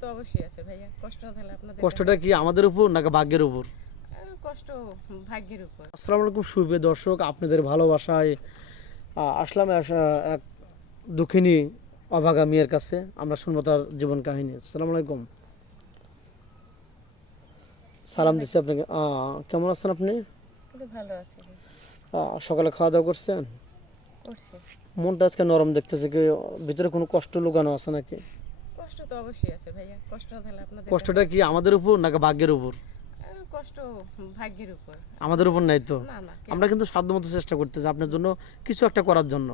তো অবশ্যই আছে ভাইয়া, কষ্ট না থাকলে আপনাদের কষ্টটা কি আমাদের উপর নাকি ভাগ্যের উপর? কষ্ট ভাগ্যের উপর। আসসালামু আলাইকুম সুপ্রিয় দর্শক, আপনাদের ভালোবাসায় আসলাম এক দুঃখিনী অভাগা মেয়ের কাছে। আমরা শুনবো তার জীবন কাহিনী। আসসালামু আলাইকুম। সালাম দিচ্ছি আপনাকে। কেমন আছেন আপনি? কিন্তু ভালো আছি, সকালে খাওয়া দাওয়া করছেন? করছি। মনটা আজকে নরম দেখতেছে, কি ভিতরে কোনো কষ্ট লুকানো আছে নাকি? কষ্ট তো অবশ্যই আছে ভাইয়া, কষ্ট না থাকলে আপনাদের কষ্টটা কি আমাদের উপর নাকি ভাগ্যের উপর? কষ্ট ভাগ্যের উপর, আমাদের উপর নাই তো। না না আমরা কিন্তু সাধ্যমতো চেষ্টা করতেছি আপনার জন্য কিছু একটা করার জন্য।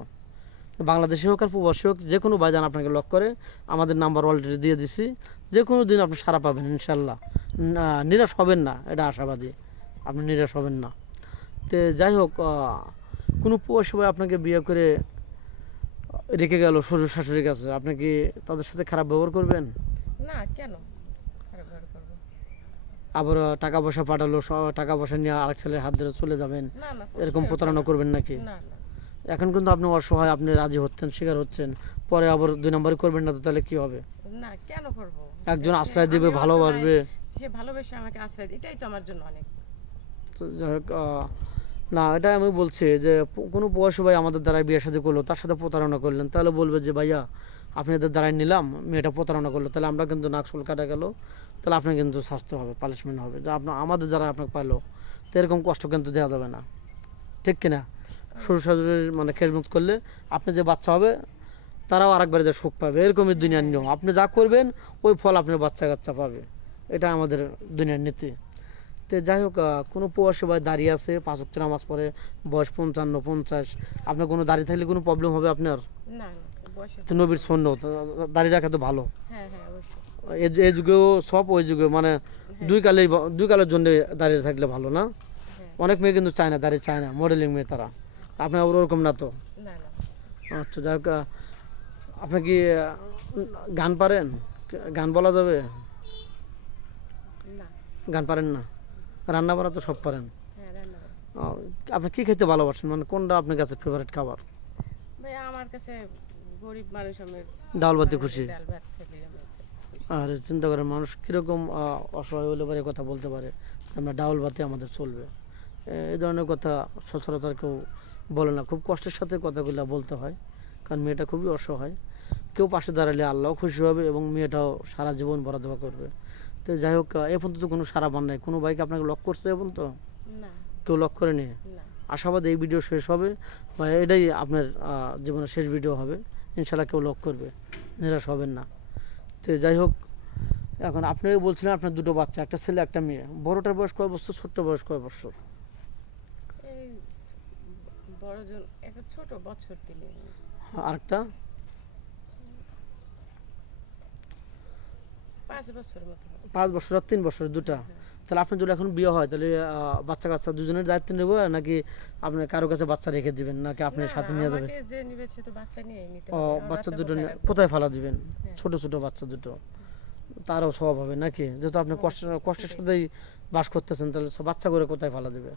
বাংলাদেশে হোক আর প্রবাসী হোক, যে কোনো ভাইজান আপনাকে লক করে আমাদের নাম্বার অলরেডি দিয়ে দিছি। যে কোনো দিন আপনি সারা পাবেন ইনশাল্লাহ। নিরাশ হবেন না, এটা আশাবাদী। আপনি নিরাশ হবেন না। তো যাই হোক, কোনো প্রবাসী ভাই আপনাকে বিয়ে করে রেখে গেল শ্বশুর শাশুড়ির কাছে, আপনি কি তাদের সাথে খারাপ ব্যবহার করবেন? না, কেন খারাপ ব্যবহার করব? আবার টাকা পয়সা পাঠালো, টাকা পয়সা নিয়ে আরেক ছেলের হাত ধরে চলে যাবেন, না না, এরকম প্রতারণা করবেন নাকি? না না এখন কিন্তু আপনি অসহায়, আপনি রাজি হচ্ছেন, স্বীকার হচ্ছেন, পরে আবার দুই নম্বরই করবেন না তো তাহলে কি হবে? না, কেন করব? একজন আশ্রয় দিবে, ভালোবাসবে, সে ভালোবেসে আমাকে আশ্রয় দেয়, এটাই তো আমার জন্য অনেক। তো যাই হোক, না এটা আমি বলছি যে কোনো বয়স ভাই আমাদের দ্বারাই বিয়ে শাদী করলো, তার সাথে প্রতারণা করলেন, তাহলে বলবে যে ভাইয়া আপনাদের দ্বারাই নিলাম, মেয়েটা প্রতারণা করলো, তাহলে আমরা কিন্তু নাক চুল কাটা গেল, তাহলে আপনার কিন্তু শাস্তি হবে, পানিশমেন্ট হবে, যে আপনার আমাদের যারা আপনাকে পাইলো, তো এরকম কষ্ট কিন্তু দেওয়া যাবে না, ঠিক কিনা? শ্বশুর শাশুড়ির মানে খেজমত করলে আপনি যে বাচ্চা হবে তারাও আরেকবারে যে সুখ পাবে, এরকমই দুনিয়ার নিয়ম। আপনি যা করবেন ওই ফল আপনার বাচ্চা কাচ্চা পাবে, এটা আমাদের দুনিয়ার নীতি। তো যাই হোক, কোনো প্রবাসী ভাই দাঁড়িয়ে আছে, 5 ওয়াক্ত নামাজ পড়ে, বয়স 55-50, আপনার কোনো দাঁড়িয়ে থাকলে কোনো প্রবলেম হবে আপনার? না না, বয়সে তো নবীর সুন্নাত, দাঁড়িয়ে রাখা তো ভালো। হ্যাঁ হ্যাঁ, অবশ্যই। এই যুগেও সব, ওই যুগে মানে দুই কালের জন্য দাঁড়িয়ে থাকলে ভালো না? অনেক মেয়ে কিন্তু চায় না, দাঁড়িয়ে চায় না, মডেলিং মেয়ে তারা। আপনি আবার ওরকম না তো? না না আচ্ছা যাই হোক, আপনি কি গান পারেন? গান বলা যাবে? না। গান পারেন না? রান্না বান্না তো সব পারেন। হ্যাঁ, রান্না করি। আপনি কি খেতে ভালোবাসেন, মানে কোনটা আপনার কাছে ফেভারিট খাবার? ভাই আমার কাছে গরিব মানুষ, আমি ডাল ভাতে খুশি? ডাল ভাত খেলে আমি আর চিন্তা করেন মানুষ কীরকম অসহায় হলে পারে কথা বলতে পারে, আমরা ডাউল ভাতে আমাদের চলবে, এই ধরনের কথা সচরাচর কেউ বলে না। খুব কষ্টের সাথে কথাগুলো বলতে হয়, কারণ মেয়েটা খুবই অসহায়। কেউ পাশে দাঁড়ালে আল্লাহও খুশি হবে এবং মেয়েটাও সারা জীবন বড় দোয়া করবে। তো যাই হোক, এ পর্যন্ত তো কোনো সারা বান নাই, কোনো বাইক আপনাকে লক করছে এখন তো? না কেউ লক করেনি? না। আশাবাদ এই ভিডিও শেষ হবে বা এটাই আপনার জীবনের শেষ ভিডিও হবে, ইনশাল্লাহ কেউ লক করবে, নিরাশ হবেন না। তো যাই হোক, এখন আপনি বলছিলেন আপনার দুটো বাচ্চা, একটা ছেলে একটা মেয়ে, বড়টার বয়স কয় বছর, ছোট্ট বয়স কয় বছর? এই বড়জন একটা ছোট, বছর 3। আরেকটা 5 বছর মতো হবে। 5 বছর আর 3 বছর, দুটা। তাহলে আপনার যদি এখন বিয়ে হয় তাহলে বাচ্চা কাচ্চা দুজনের দায়িত্ব নেব, নাকি আপনি কারো কাছে বাচ্চা রেখে দিবেন, নাকি আপনি না, সাথে নিয়ে যাবেন? আমাকে যে নিবে সে তো বাচ্চা নিয়েই নিতে ও, হবে। আমার বাচ্চা দুটো কোথায় নিয়ে রাখবো? কোথায় ফেলা দিবেন? হ্যাঁ। ছোট ছোট বাচ্চা দুটো, তারও স্বভাব হবে নাকি? যেহেতু আপনি কষ্টের সাথেই বাস করতেছেন, তাহলে বাচ্চা করে কোথায় ফেলা দেবে?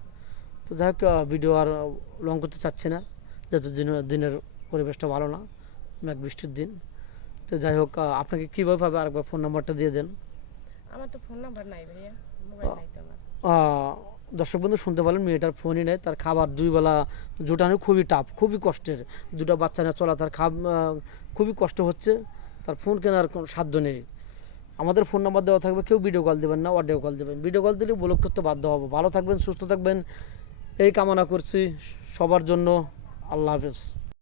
তো যাই হোক, ভিডিও আর লং করতে চাচ্ছি না, যেহেতু দিনের পরিবেশটা ভালো না, মেঘ বৃষ্টির দিন। তো যাই হোক, আপনাকে কীভাবে পাবে আরেকবার ফোন নাম্বারটা দিয়ে দেন। আমার তো ফোন নাম্বার নাই ভাইয়া, মোবাইল নাই তো আমার। দর্শক বন্ধু শুনতে পারলেন, মেয়েটার ফোনই নেই, তার খাবার 2 বেলা জোটানো খুবই টাফ, খুবই কষ্টের, দুটো বাচ্চা নিয়ে চলা তার খুবই কষ্ট হচ্ছে, তার ফোন কেনার কোনো সাধ্য নেই। আমাদের ফোন নাম্বার দেওয়া থাকবে, কেউ ভিডিও কল দেবেন না, অডিও কল দেবেন। ভিডিও কল দিলে ব্লক করতে বাধ্য হবো। ভালো থাকবেন, সুস্থ থাকবেন, এই কামনা করছি সবার জন্য। আল্লাহ হাফেজ।